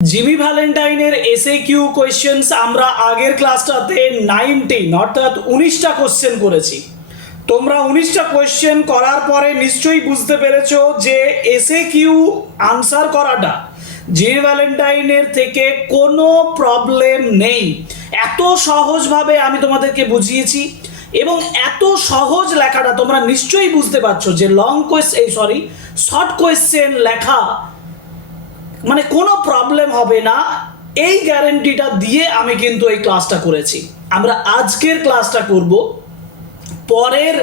Jimmy ভ্যালেন্টাইনের SAQ questions আমরা আগের ক্লাসটাতে 19 অর্থাৎ 19টা কোশ্চেন করেছি। তোমরা 19টা কোয়েশ্চেন করার পরে নিশ্চয়ই বুঝতে পেরেছো যে এসএকিউ আনসার করাটা জিমি ভ্যালেন্টাইনের থেকে কোনো প্রবলেম নেই। এত সহজভাবে আমি তোমাদেরকে বুঝিয়েছি এবং এত সহজ লেখাটা তোমরা নিশ্চয়ই বুঝতে পারছো যে শর্ট কোয়েশ্চেন লেখা মানে কোনো প্রবলেম হবে না, এই গ্যারান্টিটা দিয়ে আমি কিন্তু এই ক্লাসটা করেছি। আমরা আজকের ক্লাসটা করব পরের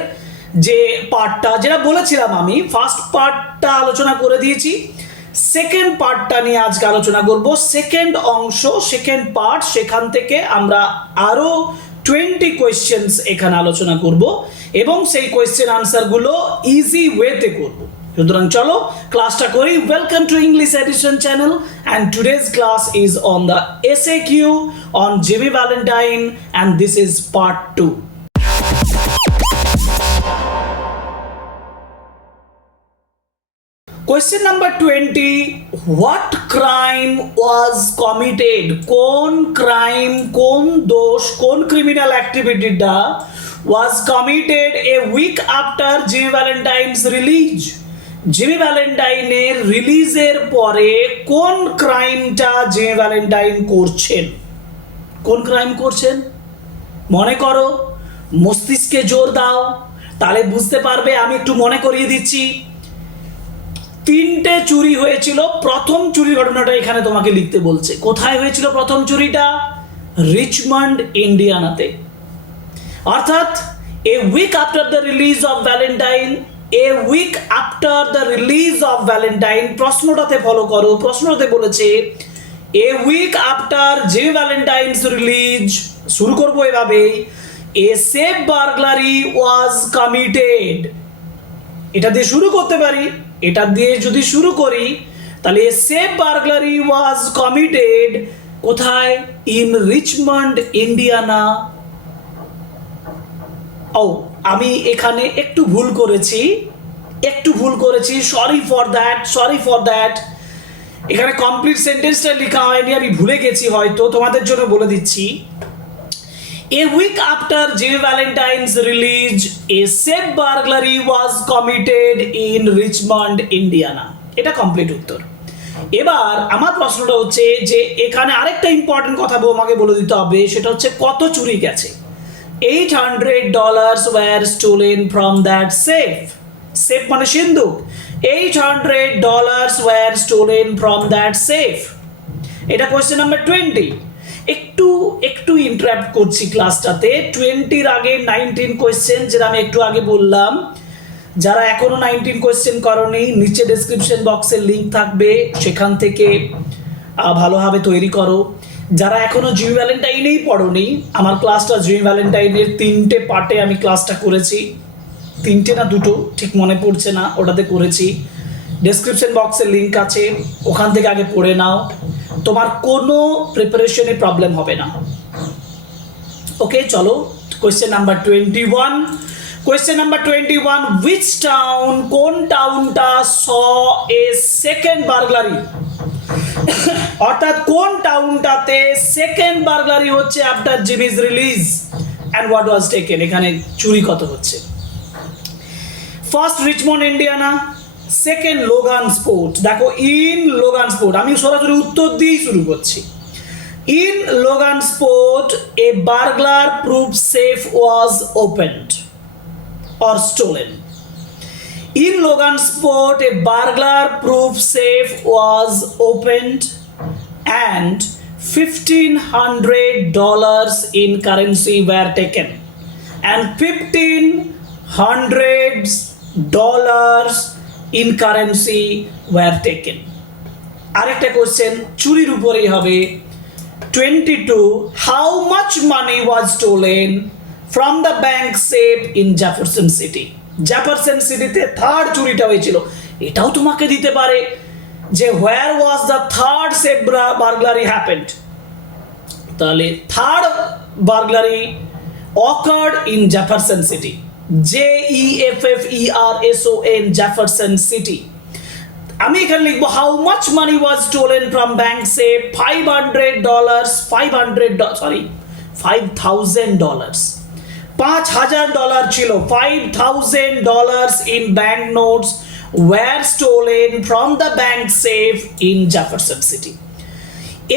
যে পার্টটা, যেটা বলেছিলাম আমি ফার্স্ট পার্টটা আলোচনা করে দিয়েছি, সেকেন্ড পার্টটা নিয়ে আজকে আলোচনা করব। সেকেন্ড অংশ, সেকেন্ড পার্ট, সেখান থেকে আমরা আরও 20 কোয়েশ্চেন্স এখানে আলোচনা করব এবং সেই কোয়েশ্চেন আনসারগুলো ইজি ওয়েতে করব। সুতরাং চলো ক্লাসটা করি। Welcome to English edition channel and today's class is on the SAQ on Jimmy Valentine and this is part 2. Question number 20, what crime was committed? কোন ক্রাইম, কোন দোষ, কোন ক্রিমিনাল অ্যাক্টিভিটিটা was committed a week after Jimmy Valentine's release? Jimmy ভ্যালেন্টাইনের রিলিজের পরে কোন ক্রাইমটা Jimmy Valentine করছেন? কোন ক্রাইম করছেন মনে করো, মস্তিষ্কে জোর দাও, তাহলে বুঝতে পারবে। আমি একটু মনে করিয়ে দিচ্ছি। 3টে চুরি হয়েছিল। প্রথম চুরির ঘটনাটা এখানে তোমাকে লিখতে বলছে। কোথায় হয়েছিল প্রথম চুরিটা? রিচমন্ড, ইন্ডিয়ানাতে। অর্থাৎ a week after the release of Valentine, a week after the release of Valentine, প্রশ্নটাতে ফলো করো। প্রশ্নটাতে বলেছে a week after Jimmy Valentine's release, শুরু করবো এভাবে, a safe burglary was committed. এটা দিয়ে শুরু করতে পারি। এটা দিয়ে যদি শুরু করি তাহলে a safe burglary was committed কোথায়? In Richmond, Indiana. ও, আমি এখানে একটু ভুল করেছি, সরি ফর দ্যাট। এখানে কমপ্লিট সেন্টেন্সটা লেখা হয়নি, আমি ভুলে গেছি, হয়তো তোমাদের জন্য বলে দিচ্ছি। A week after Jimmy Valentine's release, a safe burglary was committed in Richmond, Indiana. এটা কমপ্লিট উত্তর। এবার আমার প্রশ্নটা হচ্ছে যে এখানে আরেকটা ইম্পর্টেন্ট কথা আমাকে বলে দিতে হবে, সেটা হচ্ছে কত চুরি গেছে। $800 were stolen from that safe. Safe মানে সিন্ধুক। $800 were stolen from that safe. এটা কোয়েশ্চেন নাম্বার 20। একটু ইন্টারাপ্ট করছি ক্লাসটাতে। 20-র আগে 19 কোয়েশ্চেন, যেটা আমি একটু আগে বললাম। যারা এখনো 19 কোয়েশ্চেন করনি, নিচে ডেসক্রিপশন বক্সের লিঙ্ক থাকবে, সেখান থেকে ভালোভাবে তৈরি করো। যারা এখনো জিমি ভ্যালেন্টাইনেই পড়োনি, আমার ক্লাসটা জিমি ভ্যালেন্টাইনের 3টে পার্টে আমি ক্লাসটা করেছি। 3টে না 2টো ঠিক মনে পড়ছে না, ওটাতে করেছি। ডেসক্রিপশন বক্সের লিঙ্ক আছে, ওখান থেকে আগে পড়ে নাও, তোমার কোনো প্রিপারেশনে প্রবলেম হবে না। ওকে, চলো question number 21। Question number 21, which town, কোন টাউনটা saw a second burglary? অর্থাৎ কোন টাউনটাতে সেকেন্ড বার্গলারি হচ্ছে after Jimmy's release and what was taken? এখানে চুরি কত হচ্ছে? First Richmond, Indiana. Second Logansport. দেখো, ইন লোগান স্পোর্ট, আমি সরাসরি উত্তর দিয়েই শুরু করছি। In Logansport a burglar proof safe was opened or stolen. In Logansport, a burglar-proof safe was opened and $1,500 in currency were taken. And $1,500 in currency were taken. আরেকটা question চুরির উপরেই হবে। 22, how much money was stolen from the bank safe in Jefferson City? Jefferson সিটিতে third চুরিটা হয়েছিল। এটাও তোমাকে দিতে পারে যে where was the third safe burglary happened? তাহলে third burglary occurred in Jefferson City, JEFFERSON, Jefferson City। আমি এখানে লিখবো how much money was stolen from bank safe $500 $5,000 $5,000 ছিল $5,000 in bank notes were stolen from the bank safe in Jefferson City.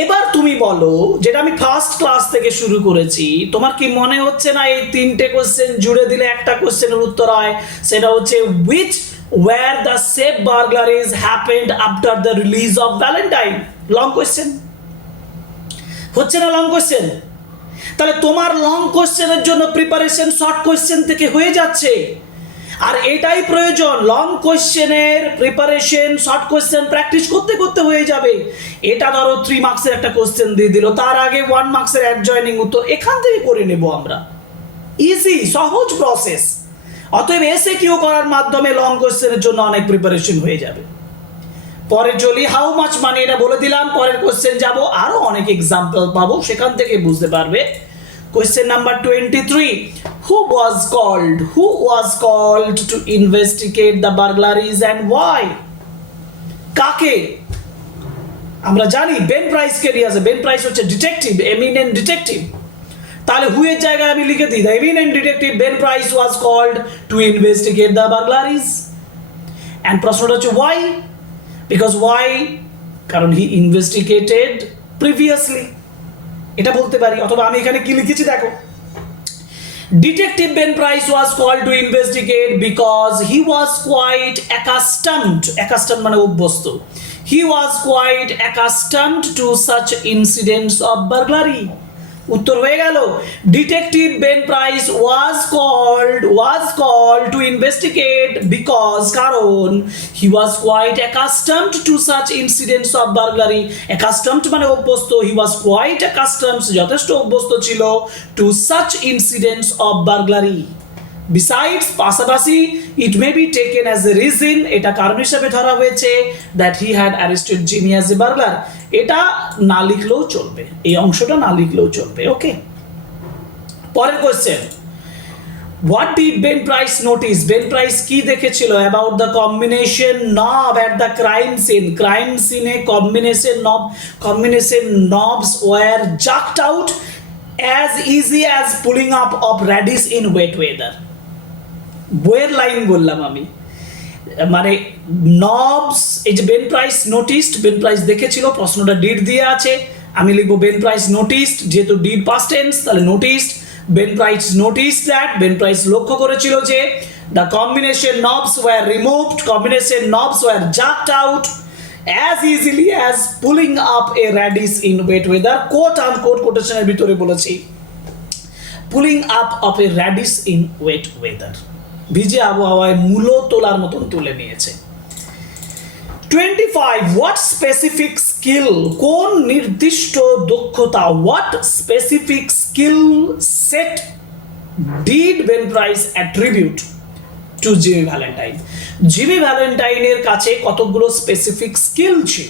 এবার তুমি বলো, যেটা আমি ফার্স্ট ক্লাস থেকে শুরু করেছি, তোমার কি মনে হচ্ছে না এই তিনটে কোশ্চেন জুড়ে দিলে একটা কোশ্চেনের উত্তর হয়? সেটা হচ্ছে which where the safe burglaries happened after the release of Valentine. Long question হচ্ছে না? Long question. তাহলে তোমার লং কোশ্চেনের জন্য প্রিপারেশন শর্ট কোশ্চেন থেকে হয়ে যাচ্ছে, আর এটাই প্রয়োজন। লং কোশ্চেনের প্রিপারেশন শর্ট কোশ্চেন প্র্যাকটিস করতে করতে হয়ে যাবে। এটা ধরো 3 মার্কসের একটা কোশ্চেন দিয়ে দিল, তার আগে 1 মার্কসের অ্যাডজয়নিং উত্তর এখান থেকে করে নেব আমরা। ইজি, সহজ প্রসেস। অতএব SAQ করার মাধ্যমে লং কোশ্চেনের জন্য অনেক প্রিপারেশন হয়ে যাবে। পরে চলি, হাউ মাচ মানি এটা বলে দিলাম। পরের কোশ্চেন যাব, আরো অনেক এক্সাম্পল পাবো, সেখান থেকে বুঝতে পারবে। Question number 23, who was called to investigate the burglaries and why? কাকে? আমরা জানি বেন প্রাইস কে নিয়ে আছে। বেন প্রাইস হচ্ছে ডিটেকটিভ, এমিনেন্ট ডিটেকটিভ। তাহলে হু এর জায়গায় আমি লিখে দিই, the eminent detective Ben Price was called to investigate the burglaries. And প্রশ্নটা হচ্ছে why? Because why? কারণ he investigated previously, এটা বলতে পারি। অথবা আমি এখানে কি লিখেছি দেখো, Detective Ben Price was called to investigate because he was quite accustomed মানে অভ্যস্ত, he was quite accustomed to such incidents of burglary. উত্তর হয়ে গেল, detective Ben Price was called to investigate because, কারণ he was quite accustomed to such incidents of burglary. Accustomed মানে অভ্যস্ত, he was quite accustomed যথেষ্ট অভ্যস্ত ছিল, to such incidents of burglary. Besides পাশাপাশি, it may be taken as a reason, এটা কারণ হিসেবে ধরা হয়েছে, that he had arrested Jimmy as a burglar. এটা না লিখলেও চলবে, এই অংশটা না লিখলেও চলবে। ওকে, পরের question, what did Ben Price notice? Ben Price কি দেখেছিল about the combination knob at the crime scene? Crime সিনে combination knobs were jacked out as easy as pulling up of radish in wet weather. বইয়ের line বললাম আমি, মানে knobs, এই যে Ben Price noticed, Ben Price দেখেছিল, প্রশ্নটা did দিয়ে আছে, আমি লিখবো বেন প্রাইস নোটিসড, যেহেতু ডিড পাস্ট টেন্স তাহলে noticed. Ben Price noticed that, Ben Price লক্ষ্য করেছিল যে the combination knobs were removed, combination knobs were jacked out as easily as pulling up a radish in wet weather, quote unquote কোটেশনের ভিতরে বলেছি, pulling up of a radish in wet weather, ভিজে আবহাওয়ায় মূলো তোলার মতন তুলে নিয়েছে। 25, what specific skill, কোন নির্দিষ্ট দক্ষতা, what specific skill set did Ben Price attribute to Jimmy Valentine? Jimmy ভ্যালেন্টাইনের কাছে কতগুলো স্পেসিফিক স্কিল ছিল,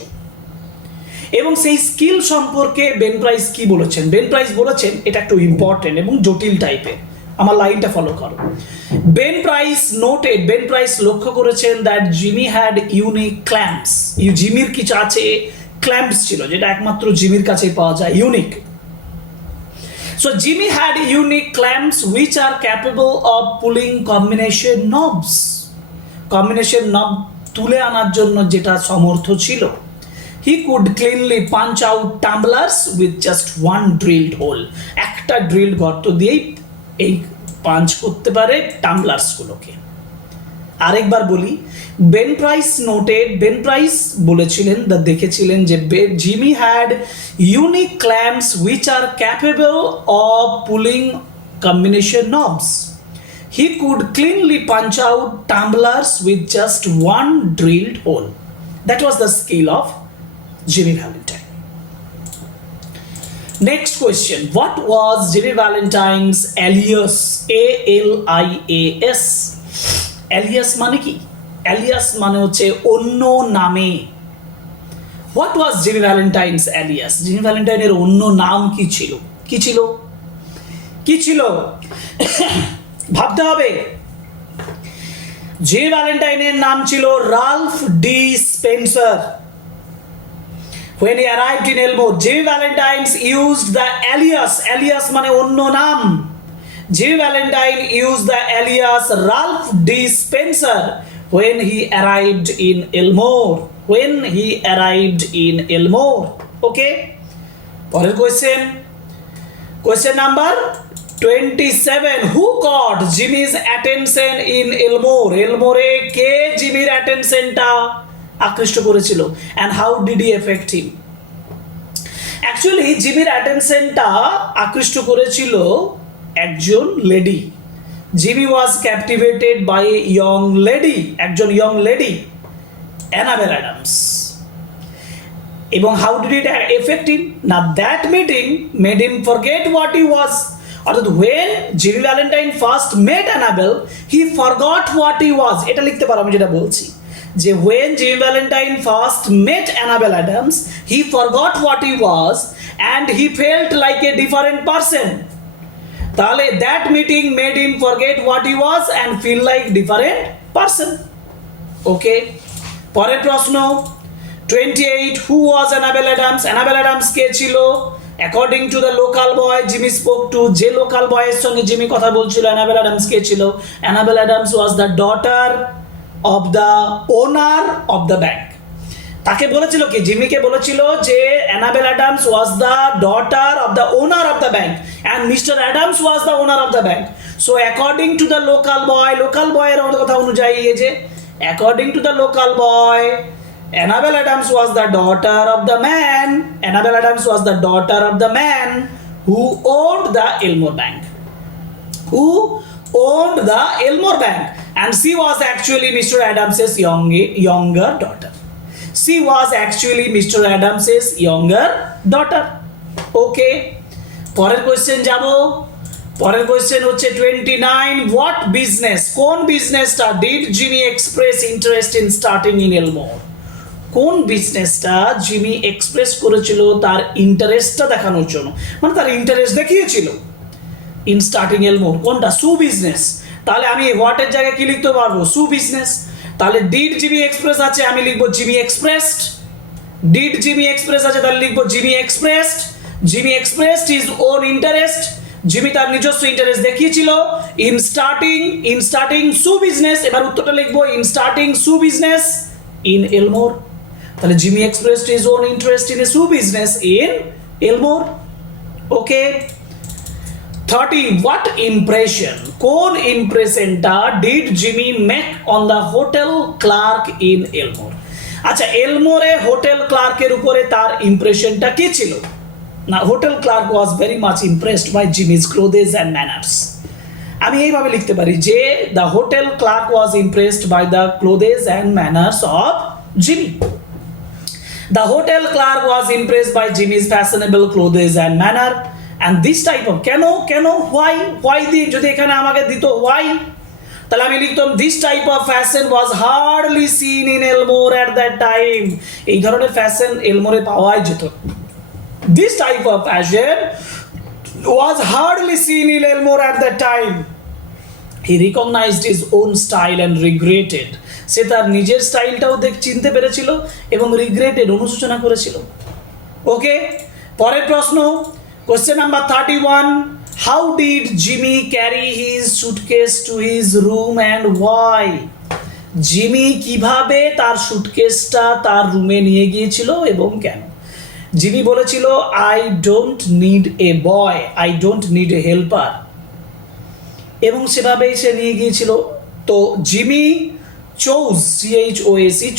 এবং সেই স্কিল সম্পর্কে বেন প্রাইস কি বলেছেন? বেন প্রাইস বলেছেন, এটা একটু ইম্পর্টেন্ট এবং জটিল টাইপের, আমার লাইনটা ফলো করো। বেন প্রাইস লক্ষ্য করেছেন that Jimmy had unique clamps, জিমির কিছু আছে ক্ল্যাম্পস ছিল যেটা একমাত্র জিমির কাছেই পাওয়া যায়, unique. So Jimmy had unique clamps which are capable of pulling combination knobs. Combination knob তুলে আনার জন্য যেটা সমর্থ ছিল। He could cleanly punch out tumblers with just one drilled hole. একটা ড্রিল গর্ত দিয়েই এই পাঞ্চ করতে পারে টাম্বলার্স গুলোকে। আরেকবার বলি, বেন প্রাইস বলেছিলেন, দেখেছিলেন যে Jimmy had unique clamps which are capable of pulling combination knobs. He could cleanly punch out tumblers with just one drilled hole. That was the skill of Jimmy Valentine. Next question, what was Jimmy Valentine's alias? ALIAS. alias মানে কি? alias মানে হচ্ছে অন্য নামে। What was Jimmy Valentine's alias? Jimmy Valentine এর অন্য নাম কি ছিল? কি ছিল ভাবতে হবে। জিমি ভ্যালেন্টাইনের নাম ছিল Ralph D Spencer. When he arrived in Elmore, Jimmy Valentine used the alias মানে অন্য নাম। Jimmy Valentine used the alias Ralph D. Spencer when he arrived in Elmore. Okay? পরের question number 27. Who caught Jimmy's attention in Elmore? এলমোরে কে জিমির অ্যাটেনশনটা আকৃষ্ট করেছিল, and how did he affect him? Actually জিমির অ্যাটেনশনটা আকৃষ্ট করেছিল একজন lady. Jimmy was captivated by a young lady, একজন young lady, enable Adams. এবং how did it affect him? Now that meeting made him forget what he was. অর্থাৎ when Jimmy Valentine first met Annabelle, he forgot what he was. এটা লিখতে পারো আমি যেটা বলছি, যে when Jimmy Valentine first met Annabelle Adams, he forgot what he was and he felt like a different person. তাহলে that meeting made him forget what he was and feel like different person. Okay, পরের প্রশ্ন 28. Who was Annabelle Adams? Annabelle Adams কে ছিল? According to the local boy Jimmy spoke to, যে local বয়ের সঙ্গে Jimmy কথা বলছিল, Annabelle Adams কে ছিল? Annabelle Adams was the daughter of the owner of the bank. তাকে বলেছিল কি, জিমিকে বলেছিল যে Annabelle Adams was the daughter of the owner of the bank and Mr. Adams was the owner of the bank. So according to the local boy এর কথা অনুযায়ী, এই যে according to the local boy, Annabelle Adams was the daughter of the man. Annabelle Adams was the daughter of the man who owned the Elmore Bank. And she was actually Mr. Adams's younger daughter. Okay. পরের question যাব। পরের question হচ্ছে 29. What business, কোন বিজনেসটা did Jimmy express interest in starting in Elmore? কোন বিজনেসটা Jimmy express করেছিল তার ইন্টারেস্টটা দেখানোর জন্য, মানে তার ইন্টারেস্ট দেখিয়েছিল ইন স্টার্টিং এলমোর? কোনটা? সু বিজনেস। তাহলে আমি হোয়াটের জায়গায় কি লিখতে পারবো? সু বিজনেস। তাহলে ডিড জিমি এক্সপ্রেস আছে, আমি লিখবো Jimmy expressed. Did Jimmy express আছে, তাহলে লিখবো Jimmy expressed. Jimmy expressed his own interest, Jimmy তার নিজস্ব ইন্টারেস্ট দেখিয়েছিল ইন স্টার্টিং সু বিজনেস। এবার উত্তরটা লিখবো ইন স্টার্টিং সু বিজনেস ইন এলমোর। তাহলে Jimmy expressed his own interest in a shoe business in Elmore. Okay. 30. What impression, কোন ইমপ্রেশনটা did Jimmy make on the hotel clerk in Elmore? আচ্ছা, এলমোরে hotel ক্লার্কের উপরে তার ইমপ্রেশনটা কি ছিল? না, hotel clerk was very much impressed by Jimmy's clothes and manners. আমি এইভাবে লিখতে পারি যে the hotel clerk was impressed by the clothes and manners of Jimmy. The hotel clerk was impressed by Jimmy's fashionable clothes and manner, and this type of why দিয়ে যদি এখানে আমাকে দিত why, তাহলে আমি লিখতাম this type of fashion was hardly seen in Elmore at that time. এই ধরনের ফ্যাশন এলমোরে পাওয়াই যেত। This type of fashion was hardly seen in Elmore at that time. He recognized his own style and regretted. সে তার নিজের স্টাইলটাও চিনতে পেরেছিল এবং regretted, অনুশোচনা করেছিল। ওকে, পরের প্রশ্ন question number 31. How did Jimmy carry his suitcase to his room and why? Jimmy কিভাবে তার সুটকেসটা তার রুমে নিয়ে গিয়েছিল এবং কেন? জিমি বলেছিল I don't need a boy, I don't need a helper, এবং সেভাবেই সে নিয়ে গিয়েছিল। তো জিমি chose,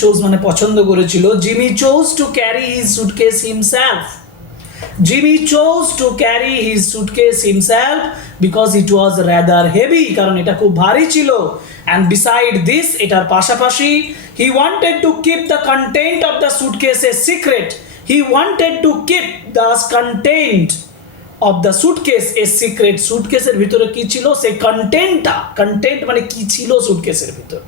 chose মানে পছন্দ করেছিল। Jimmy chose to carry his suitcase himself. Jimmy chose to carry his suitcase himself because it was rather heavy, কারণ এটা খুব ভারী ছিল। And beside this, এটার পাশাপাশি he wanted to keep the content of the suitcase a secret. He wanted to keep the content of the suitcase a secret. সুটকেসের ভিতরে কি ছিল সেই কন্টেন্ট মানে কি ছিল সুটকেসের ভিতরে।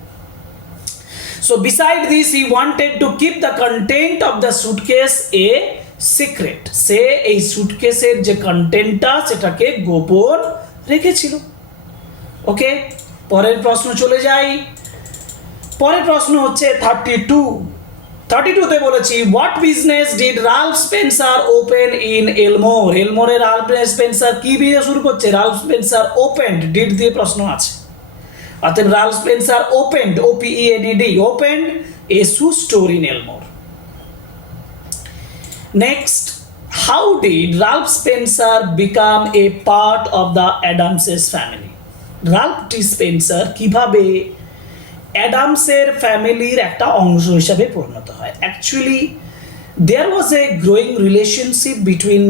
So beside this, he wanted to keep the content of the suitcase a secret. সে এই সুটকেসের যে কন্টেন্টটা সেটাকে গোপন রেখেছিল। ওকে, পরের প্রশ্ন চলে যাই। পরের প্রশ্ন হচ্ছে 32তে বলেছি what business did Ralph Spencer open in Elmore. এলমোরে রাল্ফ স্পেন্সার কি বিজনেস শুরু করছে? রাল্ফ স্পেন্সার ওপেন্ড, ডিড দিয়ে প্রশ্ন আছে, অর্থাৎ Ralph Spencer opened, OPENED, opened a shoe store in Elmore. Next, how did Ralph Spencer become a part of the Adamses family. Ralph T Spencer কিভাবে অ্যাডামসের ফ্যামিলির একটা অংশ হিসাবে পরিণত হয়? Actually there was a growing relationship between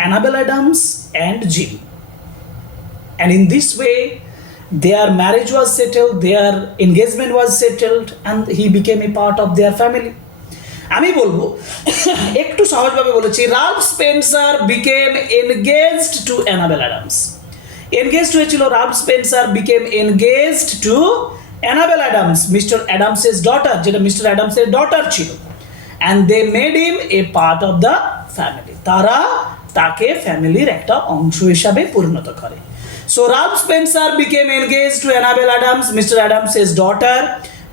Annabel Adams and Jimmy, and in this way their marriage was settled, their engagement was settled, and he became a part of their family. আমি বলবো একটু সহজভাবে বলেছি, Ralph Spencer became engaged to Annabel Adams. Engaged হয়েছিল, Ralph Spencer became engaged to Annabel Adams, mister অ্যাডামসের daughter, যেটা mister অ্যাডামসের daughter ছিল, and they made him a part of the family. তারা তাকে ফ্যামিলির একটা অংশ হিসাবে পরিণত করে। So Ralph Spencer became engaged to Annabel Adams, Mr. Adams' daughter,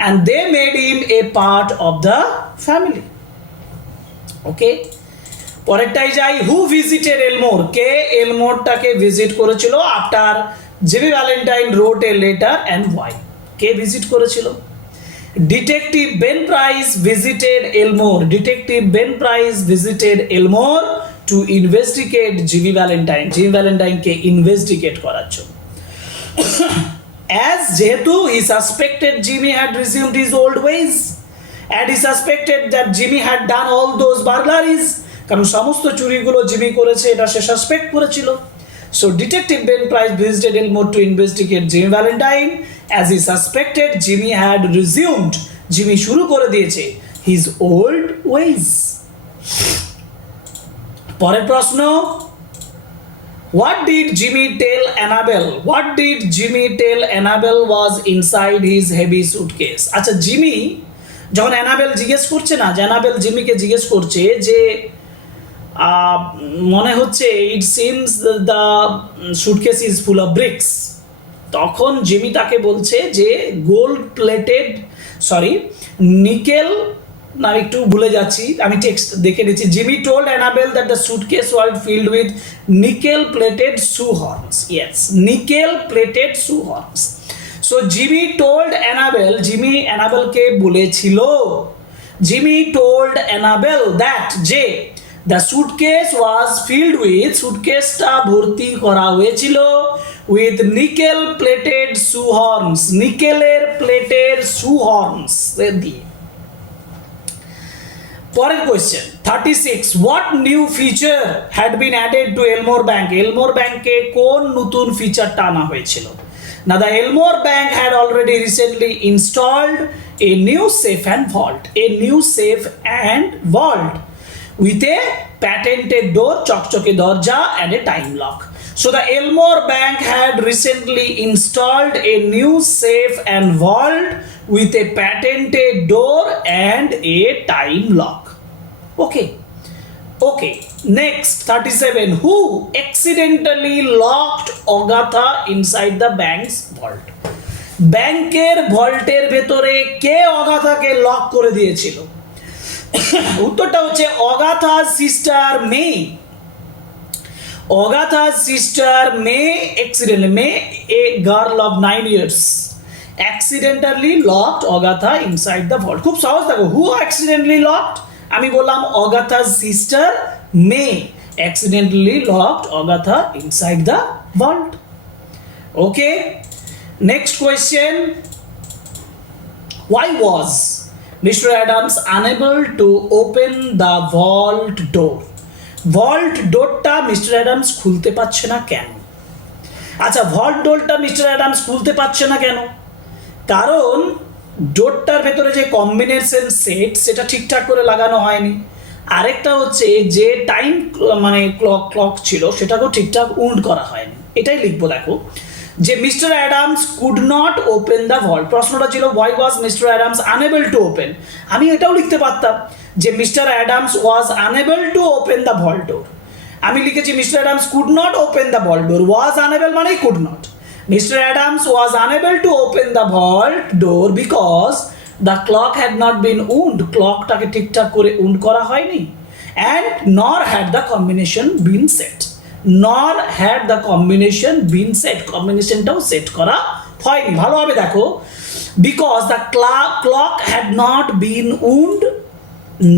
and they made him a part of the family. Okay? পরেরটাই যাই, who visited Elmore? কে এলমোরটাকে ভিজিট করেছিল after Jimmy Valentine wrote a letter and why? কে visit করেছিল? Detective Ben Price visited Elmore. Detective Ben Price visited Elmore to investigate Jimmy Valentine. জিমি ভ্যালেন্টাইনকে investigate করার জন্য। অ্যাজ যেহেতু he suspected Jimmy had resumed his old ways, and he suspected that Jimmy had done all those burglaries, কারণ সমস্ত চুরিগুলো Jimmy করেছে এটা সে সাসপেক্ট করেছিল। So detective Ben Price visited Elmore to investigate Jimmy Valentine as he suspected Jimmy had resumed, Jimmy শুরু করে দিয়েছে হিজ ওল্ড ওয়েজ। পরের প্রশ্ন, what did Jimmy tell Annabel? What did Jimmy tell Annabel was inside his heavy suitcase? আচ্ছা, Jimmy যখন Annabel জিজ্ঞেস করছে না, যে অ্যানাবেল জিমিকে জিজ্ঞেস করছে যে মনে হচ্ছে it seems the suitcase is full of bricks, তখন জিমি তাকে বলছে যে গোল্ড প্লেটেড, নিকেল, না একটু ভুলে যাচ্ছি, আমি টেক্সট দেখে নিচ্ছি। Jimmy told Annabel that the suitcase was filled with nickel plated shoe horns. Yes, nickel plated shoe horns. So Jimmy told Annabel, Jimmy অ্যানাবেলকে বলেছিল, জিমি টোল্ড অ্যানাবেল দ্যাট, যে the suitcase was filled with, সুটকেসটা ভর্তি করা হয়েছিল with nickel plated shoe horns, নিকেলের প্লেটের shoe horns দিয়ে। পরের question 36, what new feature had been added to Elmore bank? Elmore ব্যাংকে কোন নতুন ফিচারটা আনা হয়েছিল? না, the Elmore bank had already recently installed a new safe and vault, a new safe and vault with a patented door, চকচকে দরজা and a time lock. So the Elmore Bank had recently installed a new safe and vault with a patented door and a time lock. Okay. Next, 37. Who accidentally locked Agatha inside the bank's vault? ব্যাংকের ভল্টের ভেতরে কে অগাথাকে lock করে দিয়েছিল? উত্তরটা হচ্ছে অগাথার sister May. Agatha's sister May a girl of 9 years, accidentally locked Agatha inside the vault. খুব সহজ দেখো, who accidentally locked? আমি বললাম Agatha's sister May accidentally locked Agatha inside the vault. Okay. Next question. Why was Mr. Adams unable to open the vault door? Vault ডোরটা mister Adams খুলতে পারছে না কেন? আচ্ছা, ভল্ট ডোরটা মিস্টার অ্যাডামস খুলতে পারছে না কেন? কারণ ডোরটার ভেতরে যে কম্বিনেশন সেট সেটা ঠিকঠাক করে লাগানো হয়নি। আরেকটা হচ্ছে যে টাইম ক্লক ছিল সেটাকেও ঠিকঠাক উল্ড করা হয়নি। এটাই লিখবো, দেখো যে mister Adams could not open the vault. প্রশ্নটা ছিল why was mister Adams unable to open. আমি এটাও লিখতে পারতাম যে mister Adams was unable to open the vault door. আমি লিখেছি mister Adams could not open the vault door, was unable মানেই could not. Mr. Adams was unable to open the vault door because the clock had not been wound. Clockটাকে ঠিকঠাক করে wound করা হয়নি, and nor had the combination been set. Nor had the combination been set. Combinationটাও set করা হয়নি। ভালোভাবে দেখো, because the clock had not been wound,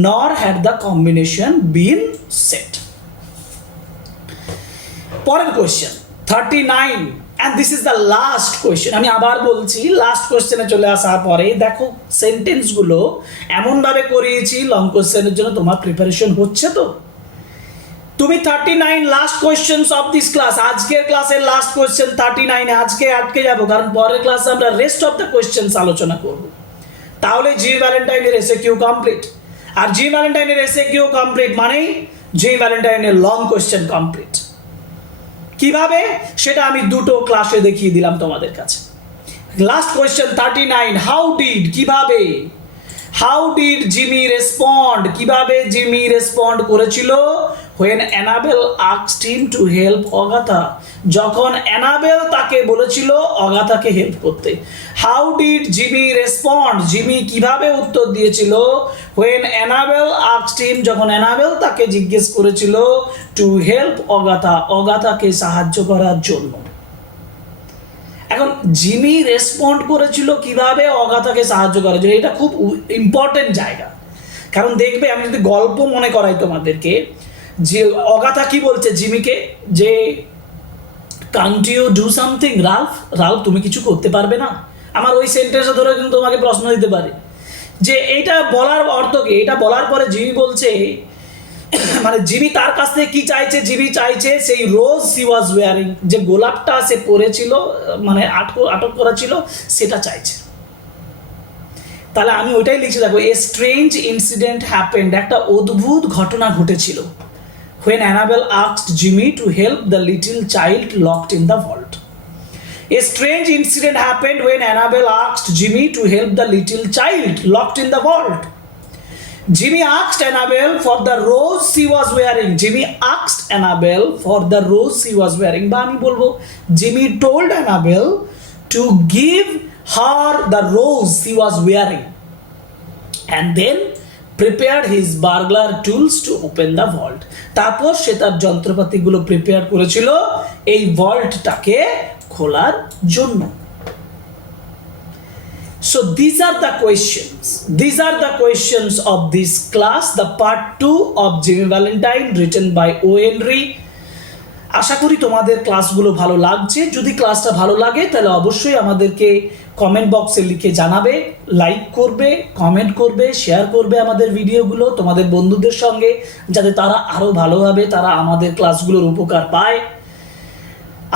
nor had the combination been set. পরের question 39, and this is the last question. আমি আবার বলছি, last কোয়েশ্চেনে চলে আসার পরে দেখো সেন্টেন্সগুলো এমনভাবে করিয়েছি লং কোয়েশ্চেনের জন্য তোমার প্রিপারেশন হচ্ছে তো। তুমি 39 last questions of this class, আজকের ক্লাসের লাস্ট কোয়েশ্চেন 39 আজকে আটকে যাব, কারণ পরের ক্লাসে আমরা রেস্ট অফ দ্য কোয়েশ্চেন্স আলোচনা করব। তাহলে জিমি ভ্যালেন্টাইনের SAQ কমপ্লিট, আর জিমি ভ্যালেন্টাইনের SAQ কমপ্লিট মানেই জিমি ভ্যালেন্টাইনের লং কোয়েশ্চেন কমপ্লিট। কিভাবে সেটা আমি দুটো ক্লাসে দেখিয়ে দিলাম তোমাদের কাছে। লাস্ট কোয়েশ্চেন 39, হাউ ডিড, কিভাবে, হাউ ডিড জিমি রেসপন্ড, কিভাবে জিমি রেসপন্ড করেছিল when Annabel asked him to help Agatha, যখন অ্যানাবেল তাকে বলেছিল অগাথাকে হেল্প করতে। How did Jimmy respond, Jimmy কিভাবে উত্তর দিয়েছিল when অ্যানাবেল asked him, যখন অ্যানাবেল তাকে জিজ্ঞেস করেছিল to help অগাথা, অগাথাকে সাহায্য করার জন্য। এখন জিমি রেসপন্ড করেছিল কিভাবে অগাথাকে সাহায্য করার জন্য, এটা খুব ইম্পর্টেন্ট জায়গা। কারণ দেখবে, আমি যদি গল্প মনে করাই তোমাদেরকে, যে অগাথা কি বলছে জিমিকে, যে can't you do something Ralph, Ralph তুমি কিছু করতে পারবে না। আমার ওই সেন্টেন্সে ধরে কিন্তু তোমাকে প্রশ্ন দিতে পারে যে এইটা বলার অর্থ কি। এটা বলার পরে জিমি বলছে, মানে জিমি তার কাছ থেকে কি চাইছে, জিমি চাইছে সেই রোজ সি ওয়াজ ওয়ারিং, যে গোলাপটা সে পরেছিল, মানে আটক করা ছিল, সেটা চাইছে। তাহলে আমি ওইটাই লিখছি, দেখো এ স্ট্রেঞ্জ ইনসিডেন্ট হ্যাপেন্ড, একটা অদ্ভুত ঘটনা ঘটেছিল when Annabelle asked Jimmy to help the little child locked in the vault. A strange incident happened when Annabelle asked Jimmy to help the little child locked in the vault. Jimmy asked Annabelle for the rose she was wearing. Jimmy asked Annabelle for the rose she was wearing. বা আমি বলবো, Jimmy told Annabelle to give her the rose she was wearing, and then prepared his burglar tools to open the vault. তারপর সে তার যন্ত্রপাতিগুলো prepare করেছিল এই ভল্টটাকে খোলার জন্য। So these are the questions. These are the questions of this class, the part 2 of Jimmy Valentine, written by O. Henry. আশা করি তোমাদের ক্লাসগুলো ভালো লাগছে। যদি ক্লাসটা ভালো লাগে তাহলে অবশ্যই আমাদেরকে কমেন্ট বক্সে লিখে জানাবে, লাইক করবে, কমেন্ট করবে, শেয়ার করবে আমাদের ভিডিওগুলো তোমাদের বন্ধুদের সঙ্গে, যাতে তারা আরও ভালোভাবে তারা আমাদের ক্লাসগুলোর উপকার পায়।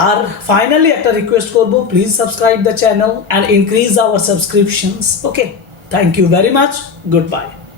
আর ফাইনালি একটা রিকোয়েস্ট করব, please subscribe the channel and increase our subscriptions. Okay, thank you very much, good bye.